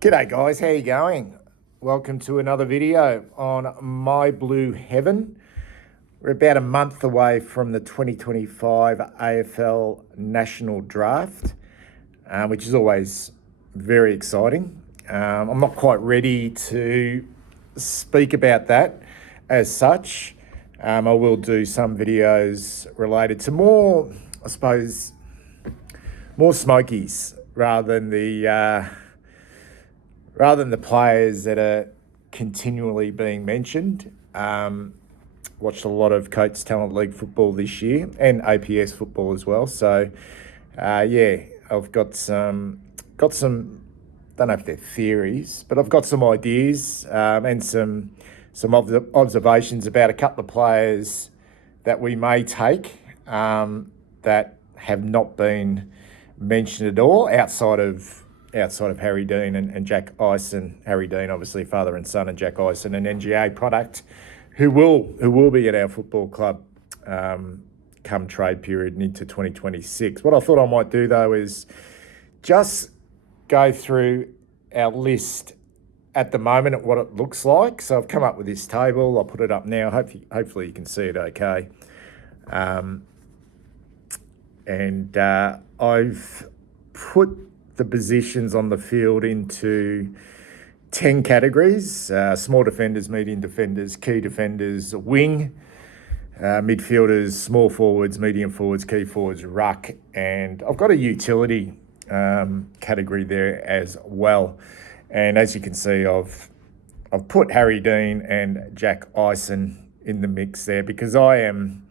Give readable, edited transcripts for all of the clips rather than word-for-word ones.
G'day guys, how you going? Welcome to another video on My Blue Heaven. We're about a month away from the 2025 AFL National Draft, which is always very exciting. I'm not quite ready to speak about that as such. I will do some videos related to more, I suppose, more smokies rather than the players that are continually being mentioned. Watched a lot of Coates Talent League football this year and APS football as well. So, I've got some, don't know if they're theories, but I've got some ideas and some observations about a couple of players that we may take that have not been mentioned at all outside of Harry Dean and Jack Ison. Harry Dean, obviously father and son, and Jack Ison, an NGA product, who will be at our football club come trade period and into 2026. What I thought I might do though is just go through our list at the moment at what it looks like. So I've come up with this table. I'll put it up now. Hopefully you can see it okay. I've put the positions on the field into 10 categories: small defenders, medium defenders, key defenders, wing, midfielders, small forwards, medium forwards, key forwards, ruck, and I've got a utility category there as well. And as you can see, I've put Harry Dean and Jack Ison in the mix there because I am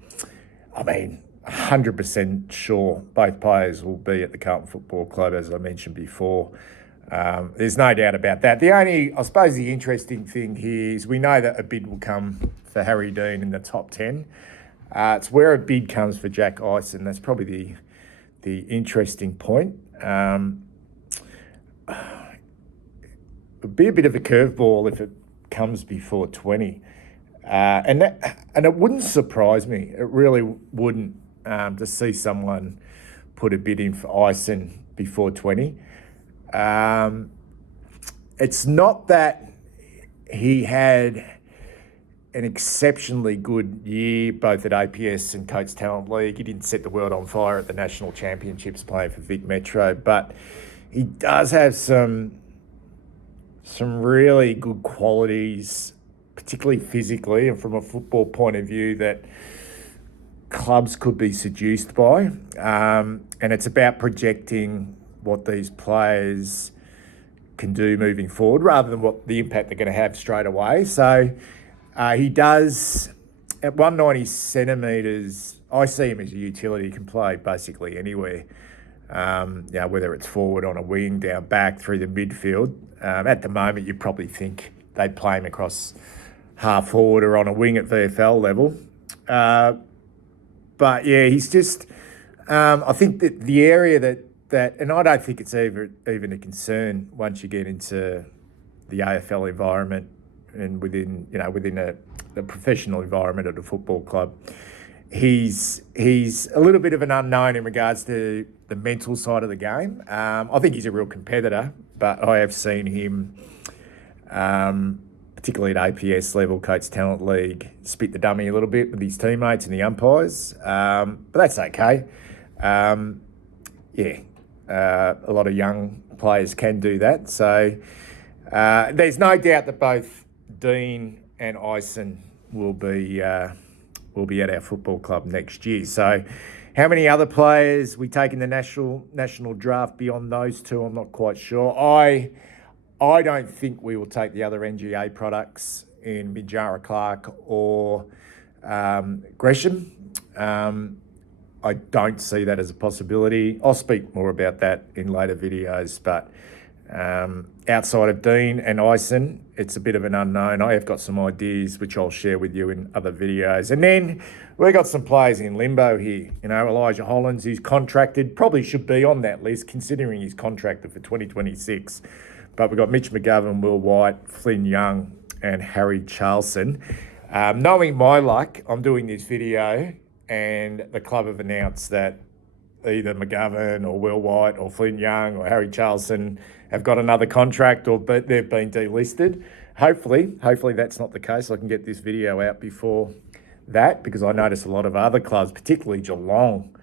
100% sure both players will be at the Carlton Football Club, as I mentioned before. There's no doubt about that. I suppose the interesting thing here is we know that a bid will come for Harry Dean in the top 10. It's where a bid comes for Jack Ison. That's probably the interesting point. It'd be a bit of a curveball if it comes before 20. And it wouldn't surprise me. It really wouldn't. To see someone put a bid in for Ison before 20. It's not that he had an exceptionally good year, both at APS and Coates Talent League. He didn't set the world on fire at the National Championships playing for Vic Metro, but he does have some really good qualities, particularly physically and from a football point of view, that clubs could be seduced by, and it's about projecting what these players can do moving forward rather than what the impact they're going to have straight away. So he does, at 190 centimetres, I see him as a utility. He can play basically anywhere, whether it's forward, on a wing, down back, through the midfield. At the moment, you probably think they'd play him across half forward or on a wing at VFL level. But yeah, he's just, I think that the area that, and I don't think it's even a concern once you get into the AFL environment and within the professional environment at a football club, he's a little bit of an unknown in regards to the mental side of the game. I think he's a real competitor, but I have seen him, particularly at APS level, Coates Talent League, spit the dummy a little bit with his teammates and the umpires. But that's okay. A lot of young players can do that. So there's no doubt that both Dean and Ison will be at our football club next year. So how many other players we take in the national draft beyond those two, I'm not quite sure. I don't think we will take the other NGA products in Midjara Clark or Gresham. I don't see that as a possibility. I'll speak more about that in later videos, but outside of Dean and Ison, it's a bit of an unknown. I have got some ideas which I'll share with you in other videos. And then we've got some players in limbo here. Elijah Hollands, who's contracted, probably should be on that list considering he's contracted for 2026. But we've got Mitch McGovern, Will White, Flynn Young, and Harry Charlson. Knowing my luck, I'm doing this video and the club have announced that either McGovern or Will White or Flynn Young or Harry Charlson have got another contract but they've been delisted. Hopefully that's not the case. I can get this video out before that, because I notice a lot of other clubs, particularly Geelong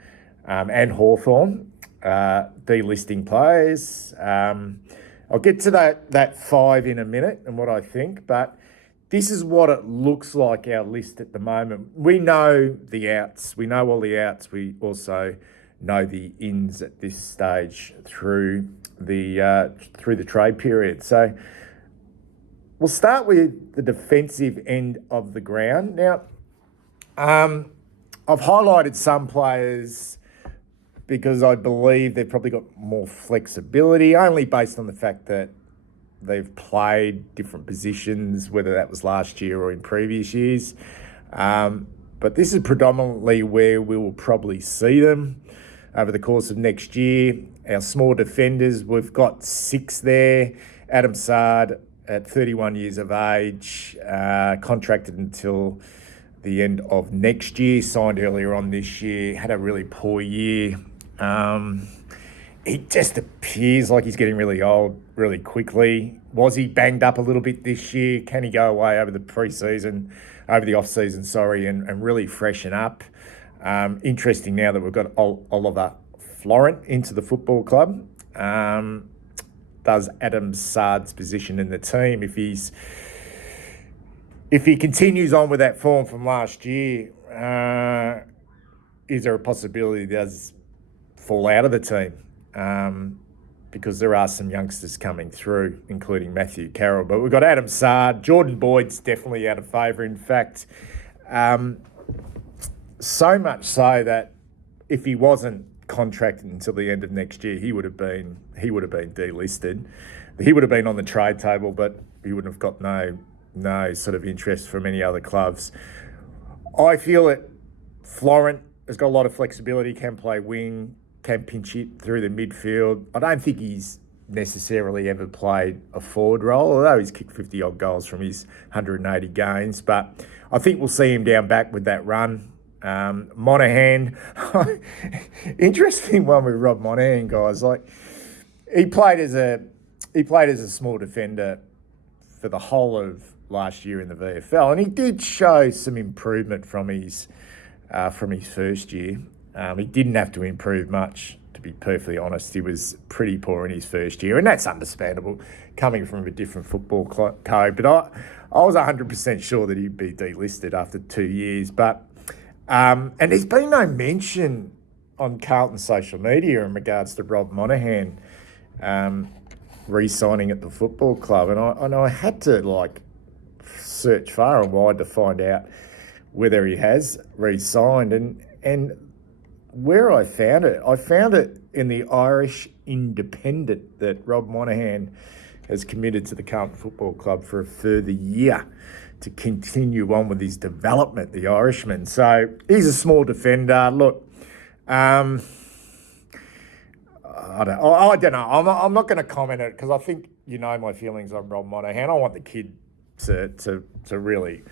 and Hawthorn, delisting players. I'll get to that 5 in a minute and what I think, but this is what it looks like, our list at the moment. We know the outs. We know all the outs. We also know the ins at this stage through the trade period. So we'll start with the defensive end of the ground. Now, I've highlighted some players because I believe they've probably got more flexibility, only based on the fact that they've played different positions, whether that was last year or in previous years. But this is predominantly where we will probably see them over the course of next year. Our small defenders, we've got 6 there. Adam Sard, at 31 years of age, contracted until the end of next year, signed earlier on this year, had a really poor year. He just appears like he's getting really old really quickly. Was he banged up a little bit this year? Can he go away over the off-season, and really freshen up? Interesting now that we've got Oliver Florent into the football club. Does Adam Sard's position in the team, if he continues on with that form from last year, is there a possibility he does fall out of the team? Because there are some youngsters coming through, including Matthew Carroll. But we've got Adam Sard. Jordan Boyd's definitely out of favour. In fact, so much so that if he wasn't contracted until the end of next year, he would have been delisted. He would have been on the trade table, but he would have got no sort of interest from any other clubs. I feel that Florent has got a lot of flexibility, can play wing, can pinch hit through the midfield. I don't think he's necessarily ever played a forward role, although he's kicked 50-odd goals from his 180 games. But I think we'll see him down back with that run. Monahan, interesting one with Rob Monahan, guys. Like, he played as a small defender for the whole of last year in the VFL, and he did show some improvement from his first year. He didn't have to improve much, to be perfectly honest. He was pretty poor in his first year, and that's understandable, coming from a different football code. But I was 100% sure that he'd be delisted after 2 years. But and there's been no mention on Carlton's social media in regards to Rob Monahan re-signing at the football club, and I had to search far and wide to find out whether he has re-signed, and where I found it in the Irish Independent that Rob Monahan has committed to the Carlton Football Club for a further year to continue on with his development, the Irishman. So he's a small defender. Look, I don't know. I'm not going to comment on it, because I think you know my feelings on Rob Monahan. I want the kid to really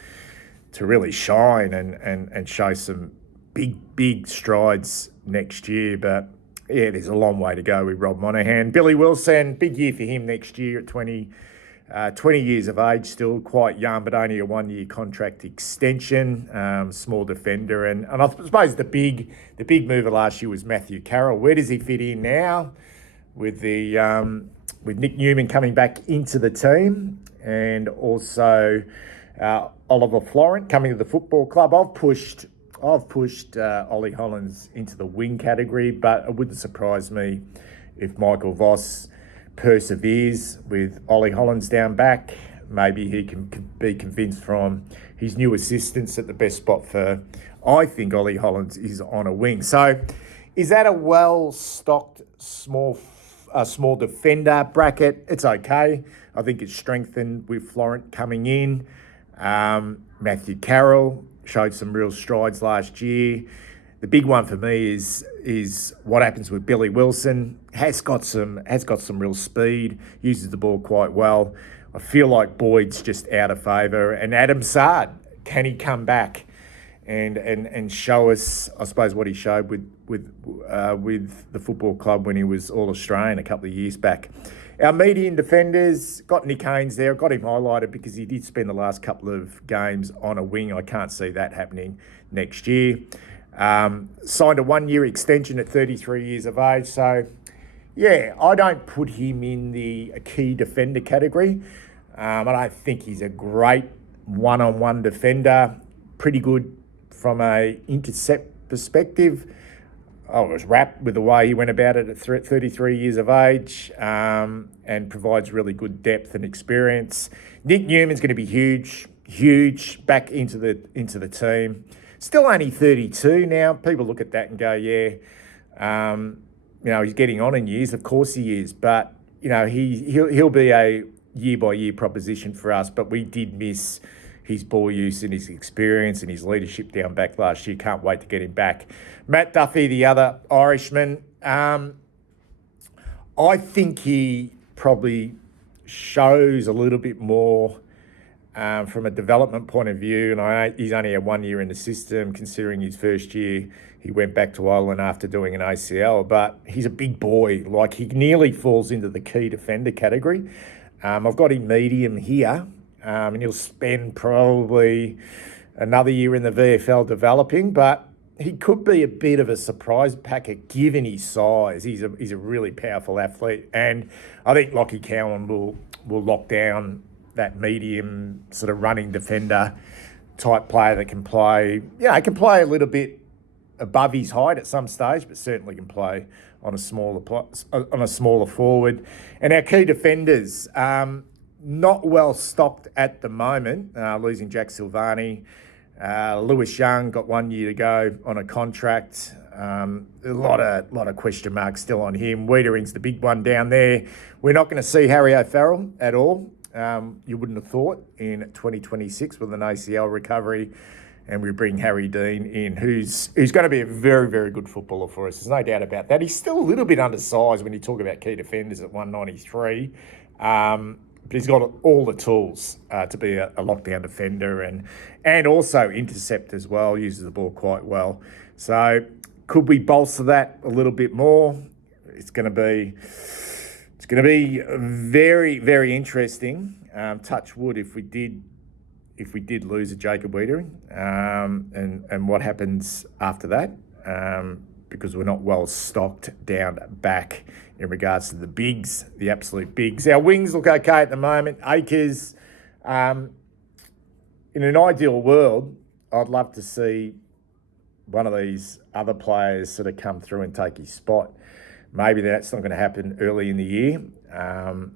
shine and show some big strides next year. But yeah, there's a long way to go with Rob Monahan. Billy Wilson, big year for him next year at 20 years of age, still quite young, but only a 1-year contract extension. Small defender, and I suppose the big mover last year was Matthew Carroll. Where does he fit in now with Nick Newman coming back into the team, and also Oliver Florent coming to the football club? I've pushed Ollie Hollands into the wing category, but it wouldn't surprise me if Michael Voss perseveres with Ollie Hollands down back. Maybe he can be convinced from his new assistants that the best spot for, I think, Ollie Hollands is on a wing. So is that a well-stocked small defender bracket? It's okay. I think it's strengthened with Florent coming in. Matthew Carroll showed some real strides last year. The big one for me is what happens with Billy Wilson. Has got some real speed, uses the ball quite well. I feel like Boyd's just out of favour. And Adam Sard, can he come back and show us, I suppose, what he showed with the football club when he was All-Australian a couple of years back. Our median defenders, got Nick Haynes there. Got him highlighted because he did spend the last couple of games on a wing. I can't see that happening next year. Signed a 1-year extension at 33 years of age. So, yeah, I don't put him in the key defender category. I don't think he's a great one-on-one defender. Pretty good from a intercept perspective. I was wrapped with the way he went about it at 33 years of age, and provides really good depth and experience. Nick Newman's going to be huge back into the team. Still only 32 now. People look at that and go, yeah, he's getting on in years. Of course he is, but he'll be a year-by-year proposition for us. But we did miss his ball use and his experience and his leadership down back last year. Can't wait to get him back. Matt Duffy, the other Irishman, I think he probably shows a little bit more from a development point of view. And he's only had 1 year in the system, considering his first year he went back to Ireland after doing an ACL. But he's a big boy. Like, he nearly falls into the key defender category. I've got him medium here. And he'll spend probably another year in the VFL developing, but he could be a bit of a surprise packer given his size. He's a really powerful athlete, and I think Lockie Cowan will lock down that medium sort of running defender type player that can play. Can play a little bit above his height at some stage, but certainly can play on a smaller forward. And our key defenders. Not well stocked at the moment, losing Jack Silvani. Lewis Young got 1 year to go on a contract. A lot of question marks still on him. Wiedering's the big one down there. We're not going to see Harry O'Farrell at all. You wouldn't have thought in 2026 with an ACL recovery. And we bring Harry Dean in, who's going to be a very, very good footballer for us. There's no doubt about that. He's still a little bit undersized when you talk about key defenders at 193. But he's got all the tools to be a lockdown defender and also intercept as well, uses the ball quite well. So could we bolster that a little bit more? It's going to be very, very interesting. Touch wood if we did lose a Jacob Wiedering, and what happens after that, because we're not well stocked down back in regards to the bigs, the absolute bigs. Our wings look okay at the moment. Akers, in an ideal world, I'd love to see one of these other players sort of come through and take his spot. Maybe that's not going to happen early in the year.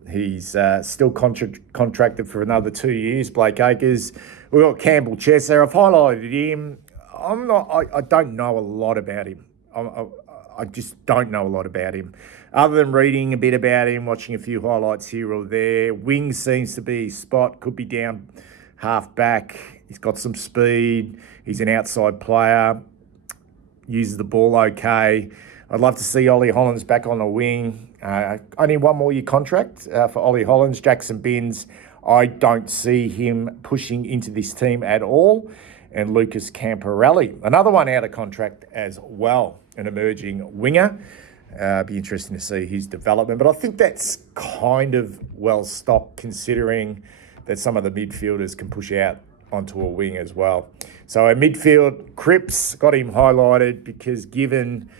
He's still contracted for another 2 years, Blake Akers. We've got Campbell Chesser. I've highlighted him. I don't know a lot about him. I just don't know a lot about him. Other than reading a bit about him, watching a few highlights here or there. Wing seems to be his spot. Could be down half back. He's got some speed. He's an outside player. Uses the ball okay. I'd love to see Ollie Hollands back on the wing. Only 1 more year contract for Ollie Hollands. Jackson Binns, I don't see him pushing into this team at all. And Lucas Camporelli, another one out of contract as well, an emerging winger. Be interesting to see his development. But I think that's kind of well stocked, considering that some of the midfielders can push out onto a wing as well. So our midfield, Cripps, got him highlighted because given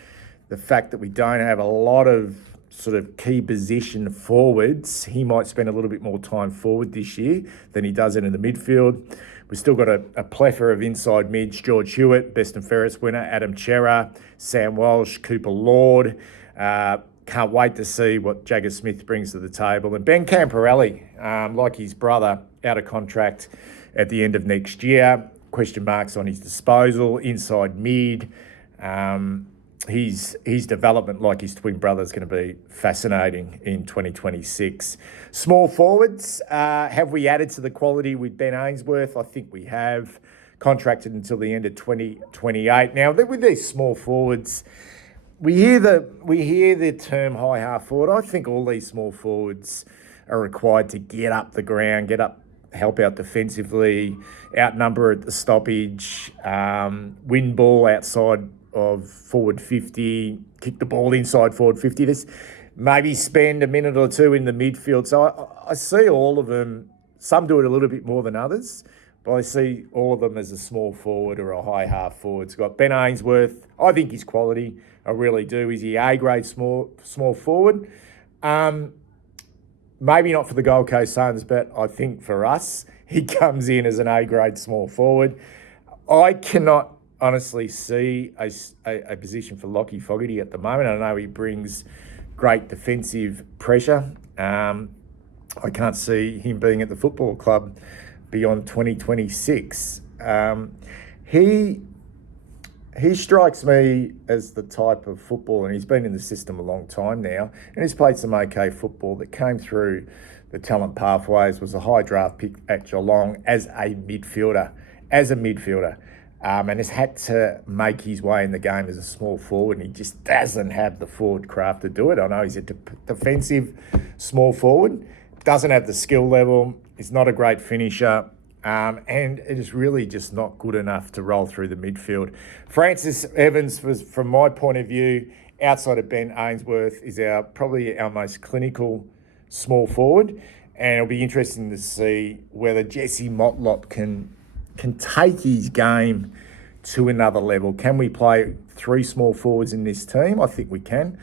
the fact that we don't have a lot of sort of key position forwards, he might spend a little bit more time forward this year than he does in the midfield. We've still got a plethora of inside mids: George Hewitt, Best and Fairest winner, Adam Chera, Sam Walsh, Cooper Lord. Can't wait to see what Jagger Smith brings to the table. And Ben Camporelli, like his brother, out of contract at the end of next year. Question marks on his disposal, inside mid. His development, like his twin brother, is going to be fascinating in 2026. Small forwards, have we added to the quality with Ben Ainsworth? I think we have. Contracted until the end of 2028. Now, with these small forwards, we hear the term high half forward. I think all these small forwards are required to get up the ground, get up help out defensively, outnumber at the stoppage, win ball outside of forward 50, kick the ball inside forward 50. This maybe spend a minute or two in the midfield. So I see all of them. Some do it a little bit more than others, but I see all of them as a small forward or a high half forward. It's got Ben Ainsworth. I think he's quality. I really do. Is he A-grade small forward? Maybe not for the Gold Coast Suns, but I think for us, he comes in as an A-grade small forward. I cannot honestly see a position for Lockie Fogarty at the moment. I know he brings great defensive pressure. I can't see him being at the football club beyond 2026. He strikes me as the type of footballer, and he's been in the system a long time now, and he's played some okay football that came through the talent pathways, was a high draft pick at Geelong as a midfielder, and has had to make his way in the game as a small forward, and he just doesn't have the forward craft to do it. I know he's a defensive small forward, doesn't have the skill level, is not a great finisher, and it is really just not good enough to roll through the midfield. Francis Evans, from my point of view, outside of Ben Ainsworth, is probably our most clinical small forward, and it'll be interesting to see whether Jesse Motlop can take his game to another level. Can we play three small forwards in this team? I think we can.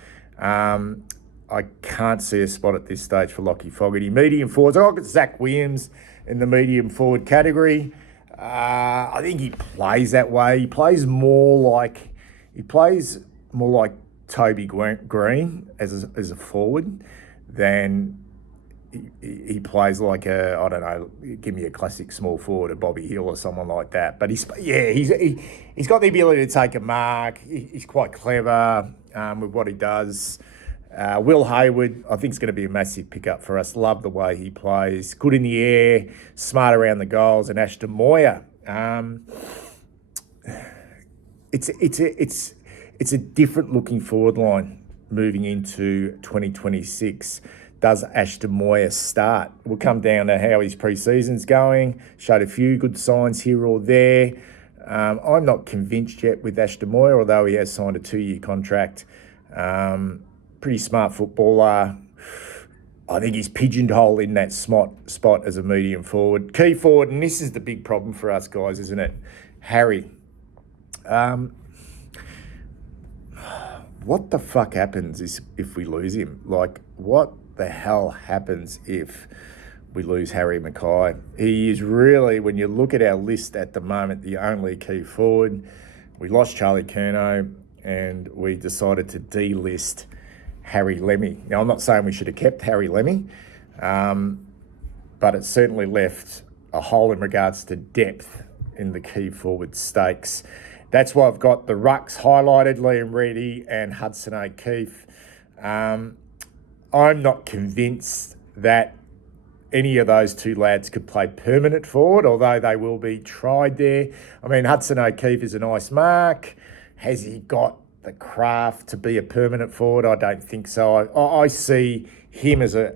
I can't see a spot at this stage for Lockie Fogarty. Medium forwards, I've got Zach Williams in the medium forward category. I think he plays that way. He plays more like Toby Green as a forward than he plays like give me a classic small forward, a Bobby Hill or someone like that. But he's got the ability to take a mark. He's quite clever with what he does. Will Hayward, I think, is going to be a massive pickup for us. Love the way he plays. Good in the air, smart around the goals. And Ashton Moyer, it's a different looking forward line moving into 2026. Does Ashton Moyer start? We'll come down to how his pre-season's going. Showed a few good signs here or there. I'm not convinced yet with Ashton Moyer, although he has signed a 2-year contract. Pretty smart footballer. I think he's pigeonholed in that spot as a medium forward. Key forward, and this is the big problem for us guys, isn't it? Harry. What the fuck happens if we lose him? Like, what the hell happens if we lose Harry Mackay? He is really, when you look at our list at the moment, the only key forward. We lost Charlie Curnow and we decided to delist Harry Lemmy. Now, I'm not saying we should have kept Harry Lemmy, but it certainly left a hole in regards to depth in the key forward stakes. That's why I've got the Rucks highlighted, Liam Reedy and Hudson O'Keefe. I'm not convinced that any of those two lads could play permanent forward, although they will be tried there. I mean, Hudson O'Keefe is a nice mark. Has he got the craft to be a permanent forward? I don't think so. I see him as a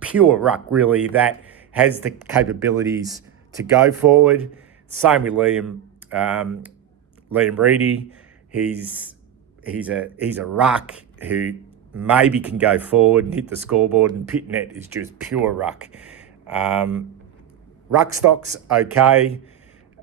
pure ruck, really, that has the capabilities to go forward. Same with Liam Reedy. He's a ruck who maybe can go forward and hit the scoreboard, and Pitnet is just pure ruck. Ruck stock's okay.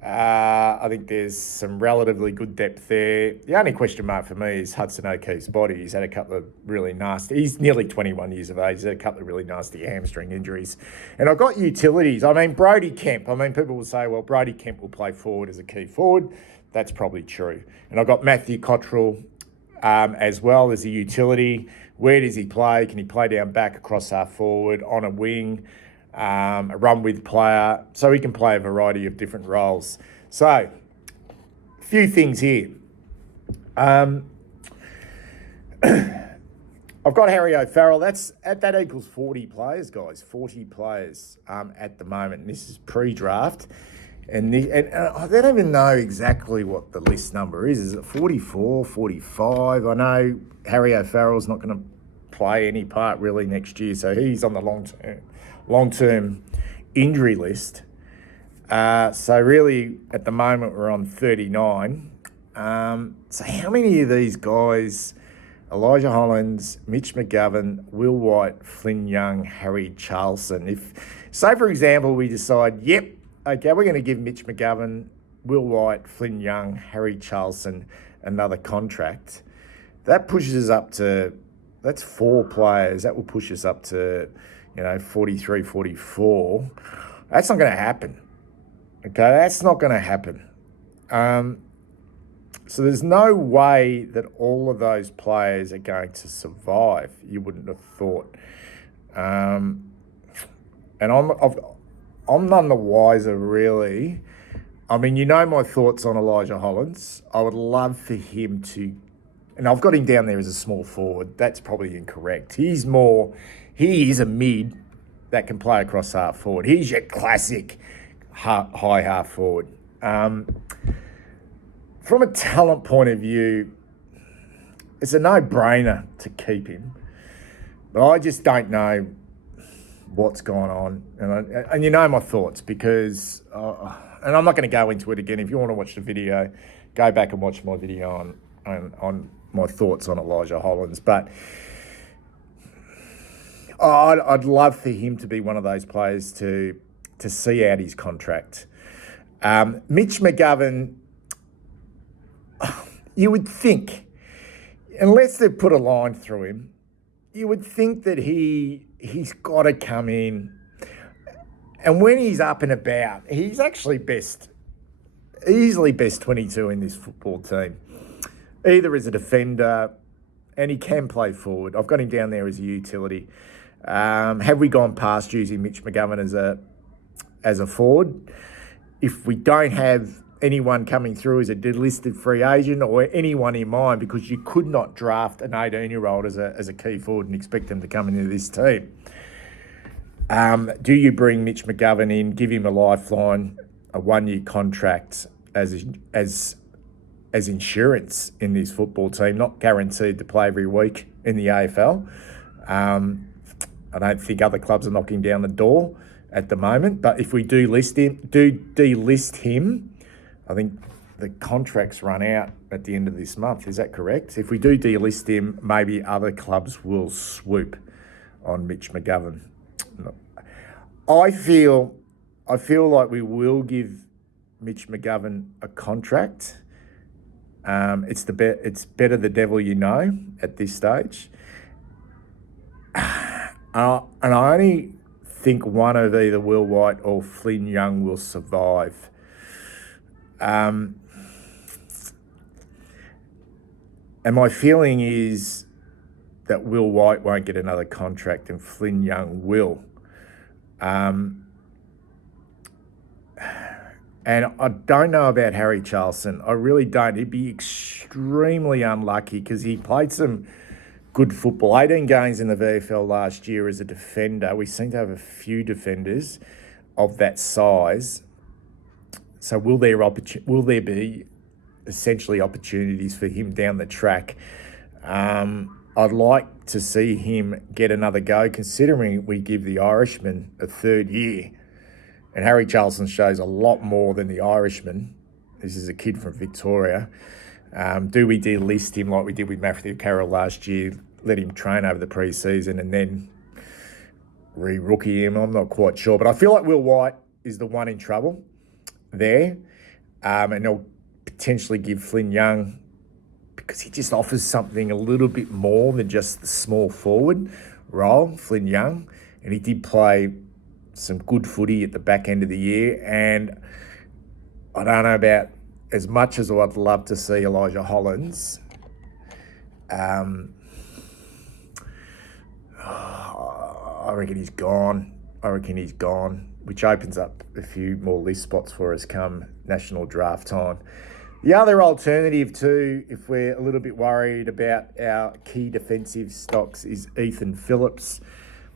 I think there's some relatively good depth there. The only question mark for me is Hudson O'Keefe's body. He's had a couple of really nasty... He's nearly 21 years of age. He's had a couple of really nasty hamstring injuries. And I've got utilities. I mean, Brody Kemp. I mean, people will say, well, Brody Kemp will play forward as a key forward. That's probably true. And I've got Matthew Cottrell as well as a utility. Where does he play? Can he play down back, across half forward, on a wing? A run-with player, so he can play a variety of different roles. So, a few things here. I've got Harry O'Farrell. That equals 40 players, guys. 40 players at the moment. And this is pre-draft. And I don't even know exactly what the list number is. Is it 44, 45? I know Harry O'Farrell's not going to play any part really next year, so he's on the long-term injury list. So really, at the moment, we're on 39. So how many of these guys, Elijah Hollands, Mitch McGovern, Will White, Flynn Young, Harry Charlson, if, say for example, we decide, yep, okay, we're going to give Mitch McGovern, Will White, Flynn Young, Harry Charlson another contract, that pushes us up to, that's 4 players, that will push us up to, 43, 44. That's not going to happen. Okay, that's not going to happen. So there's no way that all of those players are going to survive. You wouldn't have thought. And I'm none the wiser, really. I mean, my thoughts on Elijah Hollands. I would love for him to, and I've got him down there as a small forward. That's probably incorrect. He is a mid that can play across half forward. He's your classic high half forward. From a talent point of view, it's a no-brainer to keep him. But I just don't know what's going on. And my thoughts, because, and I'm not going to go into it again. If you want to watch the video, go back and watch my video on my thoughts on Elijah Hollands. But I'd love for him to be one of those players to see out his contract. Mitch McGovern, you would think, unless they've put a line through him, you would think that he's got to come in. And when he's up and about, he's actually easily best 22 in this football team, either as a defender, and he can play forward. I've got him down there as a utility. Have we gone past using Mitch McGovern as a forward? If we don't have anyone coming through as a delisted free agent or anyone in mind, because you could not draft an 18-year-old as a key forward and expect them to come into this team. Do you bring Mitch McGovern in, give him a lifeline, a 1-year contract as insurance in this football team, not guaranteed to play every week in the AFL? I don't think other clubs are knocking down the door at the moment, but if we delist him, I think the contracts run out at the end of this month. Is that correct? If we do delist him, maybe other clubs will swoop on Mitch McGovern. I feel like we will give Mitch McGovern a contract. It's better the devil you know at this stage. And I only think one of either Will White or Flynn Young will survive. And my feeling is that Will White won't get another contract and Flynn Young will. And I don't know about Harry Charlson. I really don't. He'd be extremely unlucky because he played some good football. 18 games in the VFL last year as a defender. We seem to have a few defenders of that size. So will there be essentially opportunities for him down the track? I'd like to see him get another go, considering we give the Irishman a 3rd year. And Harry Charlson shows a lot more than the Irishman. This is a kid from Victoria. Do we delist him like we did with Matthew Carroll last year, let him train over the pre-season and then re-rookie him? I'm not quite sure. But I feel like Will White is the one in trouble there. And they'll potentially give Flynn Young, because he just offers something a little bit more than just the small forward role, Flynn Young. And he did play some good footy at the back end of the year. And I don't know about, as much as I'd love to see Elijah Hollands, I reckon he's gone. Which opens up a few more list spots for us come national draft time. The other alternative too, if we're a little bit worried about our key defensive stocks, is Ethan Phillips.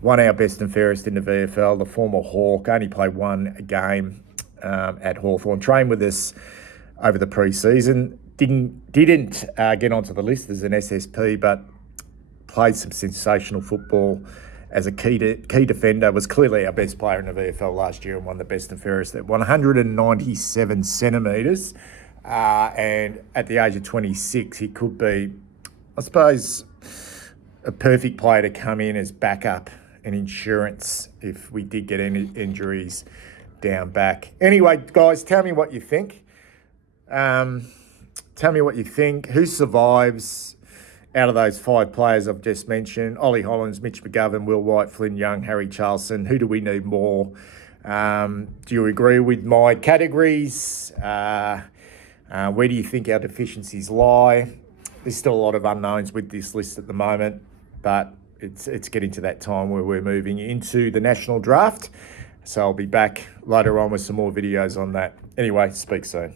One our best and fairest in the VFL, the former Hawk, only played 1 game at Hawthorn. Trained with us over the pre-season. Didn't get onto the list as an SSP, but played some sensational football as a key defender, was clearly our best player in the VFL last year and won the best and fairest at 197 centimetres. And at the age of 26, he could be, I suppose, a perfect player to come in as backup and insurance if we did get any injuries down back. Anyway, guys, tell me what you think. Tell me what you think. Who survives out of those 5 players I've just mentioned? Ollie Hollands, Mitch McGovern, Will White, Flynn Young, Harry Charlson. Who do we need more? Do you agree with my categories? Where do you think our deficiencies lie? There's still a lot of unknowns with this list at the moment, but it's getting to that time where we're moving into the national draft. So I'll be back later on with some more videos on that. Anyway, speak soon.